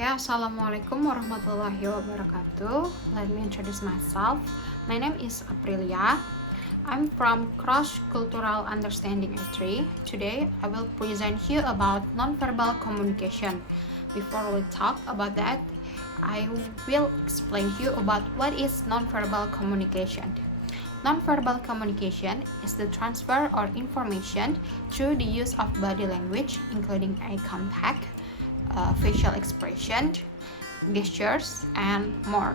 Okay, Assalamualaikum warahmatullahi wabarakatuh. Let me introduce myself. My name is Aprilia. I'm from Cross-Cultural Understanding A3. Today, I will present you about nonverbal communication. Before we talk about that, I will explain you about what is nonverbal communication. Nonverbal communication is the transfer or information through the use of body language, including eye contact, facial expression, gestures, and more.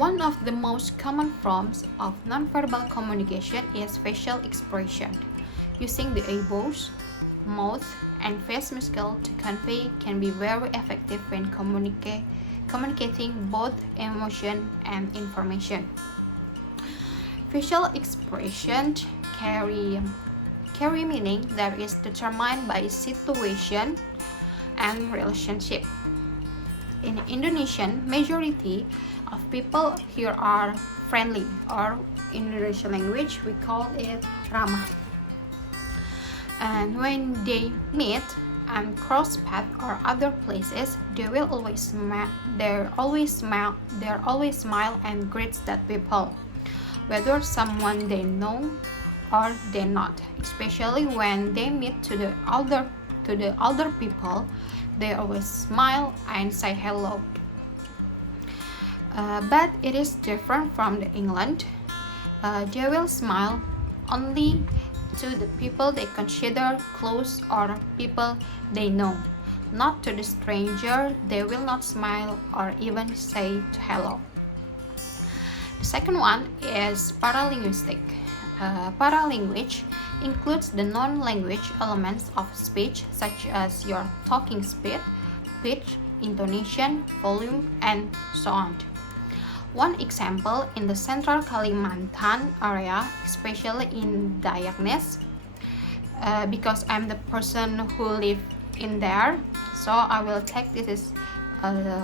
One of the most common forms of nonverbal communication is facial expression. Using the eyebrows, mouth, and face muscle to convey can be very effective when communicating both emotion and information. Facial expression carry meaning that is determined by situation and relationship. In Indonesian, majority of people here are friendly, or in Indonesian language we call it ramah. And when they meet and cross paths or other places, they always smile and greet that people, whether someone they know or they not. Especially when they meet to the older people, they always smile and say hello. But it is different from the England. They will smile only to the people they consider close or people they know. Not to the stranger, they will not smile or even say hello. The second one is paralinguistic. Paralanguage includes the non-language elements of speech such as your talking speed, pitch, intonation, volume, and so on. One example in the central Kalimantan area, especially in Dayaknes, because I'm the person who live in there, so I will take this as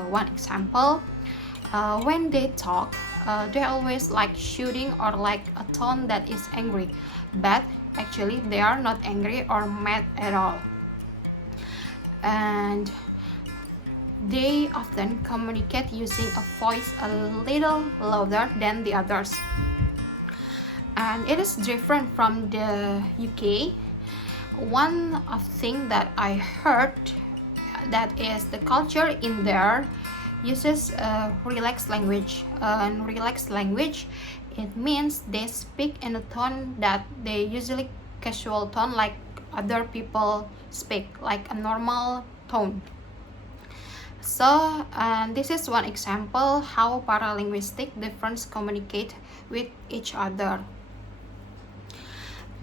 one example. When they talk, they always like shouting or like a tone that is angry, but actually they are not angry or mad at all. And they often communicate using a voice a little louder than the others. And it is different from the UK. One of thing that I heard that is the culture in there uses relaxed language. Relaxed language, it means they speak in a tone that they usually casual tone, like other people speak, like a normal tone. So this is one example how paralinguistic difference communicate with each other.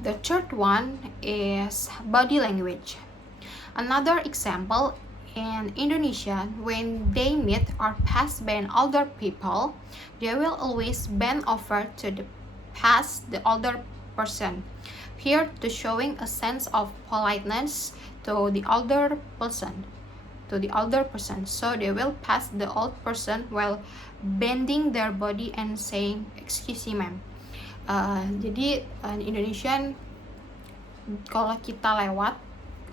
The third one is body language. Another example, in Indonesia, when they meet or pass by an older people, they will always bend over to pass the older person. Here to showing a sense of politeness to the older person. So they will pass the old person while bending their body and saying, "Excuse me, ma'am." Jadi in Indonesian, kalau kita lewat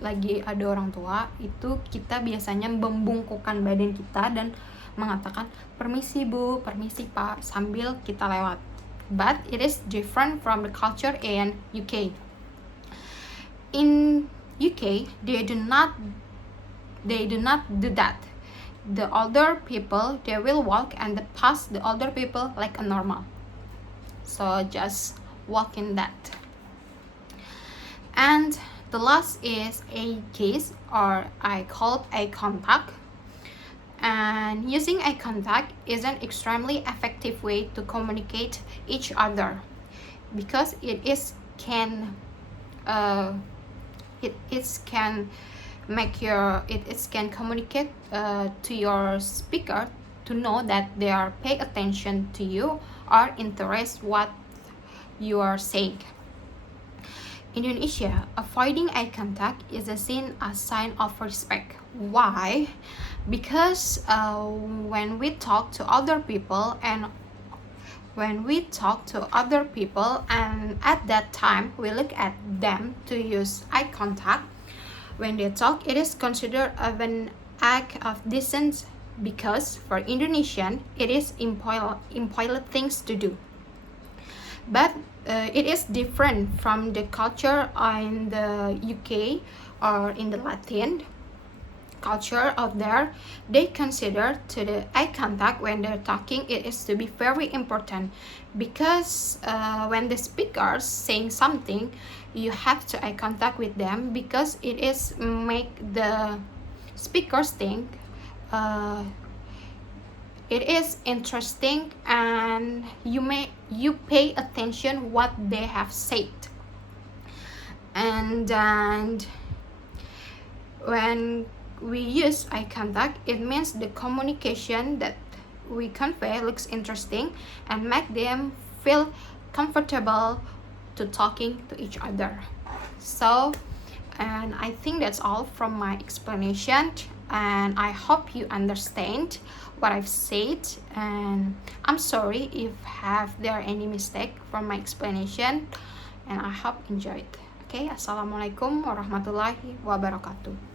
lagi ada orang tua, itu kita biasanya membungkukkan badan kita dan mengatakan permisi bu, permisi pak, sambil kita lewat. But it is different from the culture in UK. In UK, they do not do that. The older people, they will walk and pass the older people like a normal. So just walk in that. And the last is a gaze, or I call it eye contact. And using eye contact is an extremely effective way to communicate each other, because it can communicate to your speaker to know that they are paying attention to you or interest what you are saying. In Indonesia, avoiding eye contact is seen as a sign of respect. Why? Because when we talk to other people and at that time we look at them to use eye contact, when they talk, it is considered act of distance because for Indonesian it is impolite things to do. But it is different from the culture in the UK or in the Latin culture out there. They consider to the eye contact when they're talking, it is to be very important because when the speakers saying something, you have to eye contact with them because it is make the speakers think it is interesting and you pay attention what they have said. And when we use eye contact, it means the communication that we convey looks interesting and make them feel comfortable to talking to each other. So, and I think that's all from my explanation, and I hope you understand what I've said, and I'm sorry if there any mistake from my explanation, and I hope you enjoyed. Okay, assalamualaikum warahmatullahi wabarakatuh.